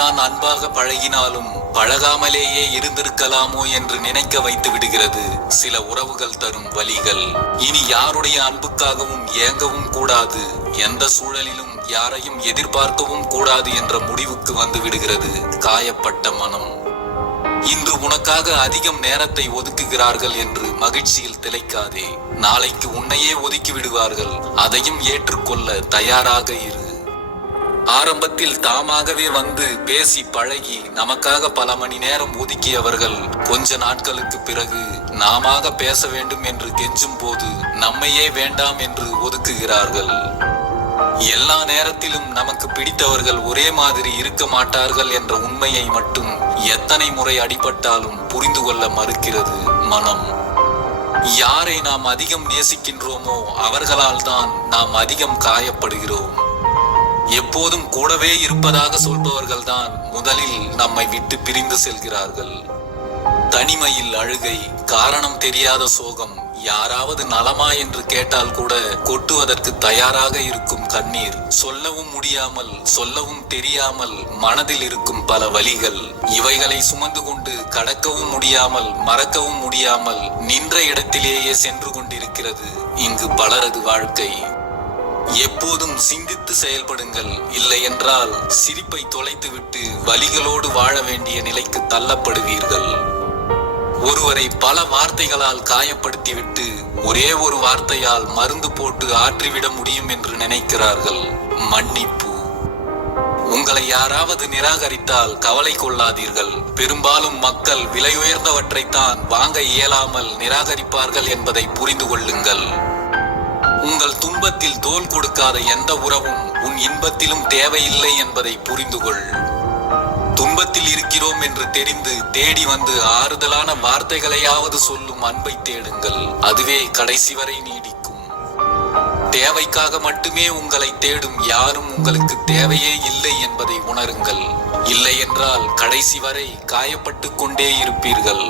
என்னதான் அன்பாக பழகினாலும் பழகாமலேயே இருந்திருக்கலாமோ என்று நினைக்க வைத்து விடுகிறது சில உறவுகள் தரும் வலிகள். இனி யாருடைய அன்புக்காகவும் ஏங்கவும் கூடாது, எந்த சூழலிலும் யாரையும் எதிர்பார்க்கவும் கூடாது என்ற முடிவுக்கு வந்து விடுகிறது காயப்பட்ட மனம். இன்று உனக்காக அதிகம் நேரத்தை ஒதுக்குகிறார்கள் என்று மகிழ்ச்சியில் திளைக்காதே. நாளைக்கு உன்னையே ஒதுக்கி விடுவார்கள், அதையும் ஏற்றுக்கொள்ள தயாராக இரு. ஆரம்பத்தில் தாமாகவே வந்து பேசி பழகி நமக்காக பல மணி நேரம் ஒதுக்கியவர்கள் கொஞ்ச நாட்களுக்கு பிறகு நாமாக பேச வேண்டும் என்று கெஞ்சும் போது நம்மையே வேண்டாம் என்று ஒதுக்குகிறார்கள். எல்லா நேரத்திலும் நமக்கு பிடித்தவர்கள் ஒரே மாதிரி இருக்க மாட்டார்கள் என்ற உண்மையை மட்டும் எத்தனை முறை அடிபட்டாலும் புரிந்து கொள்ள மறுக்கிறது மனம். யாரை நாம் அதிகம் நேசிக்கின்றோமோ அவர்களால் தான் நாம் அதிகம் காயப்படுகிறோம். எப்போதும் கூடவே இருப்பதாக சொல்பவர்கள் தான் முதலில் நம்மை விட்டு பிரிந்து செல்கிறார்கள். தனிமையில் அழுகை, காரணம் தெரியாத சோகம், யாராவது நலமா என்று கேட்டால் கூட கொட்டுவதற்கு தயாராக இருக்கும் கண்ணீர், சொல்லவும் முடியாமல் சொல்லவும் தெரியாமல் மனதில் இருக்கும் பல வலிகள், இவைகளை சுமந்து கொண்டு கடக்கவும் முடியாமல் மறக்கவும் முடியாமல் நின்ற இடத்திலேயே சென்று கொண்டிருக்கிறது இங்கு பலரது வாழ்க்கை. எப்போதும் சிந்தித்து செயல்படுங்கள், இல்லை என்றால் சிரிப்பை தொலைத்துவிட்டு வலிகளோடு வாழ வேண்டிய நிலைக்கு தள்ளப்படுவீர்கள். ஒருவரை பல வார்த்தைகளால் காயப்படுத்திவிட்டு ஒரே ஒரு வார்த்தையால் மருந்து போட்டு ஆற்றிவிட முடியும் என்று நினைக்கிறார்கள், மன்னிப்பு. உங்களை யாராவது நிராகரித்தால் கவலை கொள்ளாதீர்கள். பெரும்பாலும் மக்கள் விலையுயர்ந்தவற்றைத்தான் வாங்க இயலாமல் நிராகரிப்பார்கள் என்பதை புரிந்து கொள்ளுங்கள். உங்கள் துன்பத்தில் தோள் கொடுக்காத எந்த உறவும் உன் இன்பத்திலும் தேவையில்லை என்பதை புரிந்து கொள். துன்பத்தில் இருக்கிறோம் என்று தெரிந்து தேடி வந்து ஆறுதலான வார்த்தைகளையாவது சொல்லும் அன்பை தேடுங்கள், அதுவே கடைசி வரை நீடிக்கும். தேவைக்காக மட்டுமே உங்களை தேடும் யாரும் உங்களுக்கு தேவையே இல்லை என்பதை உணருங்கள். இல்லை என்றால் கடைசி வரை காயப்பட்டு கொண்டே இருப்பீர்கள்.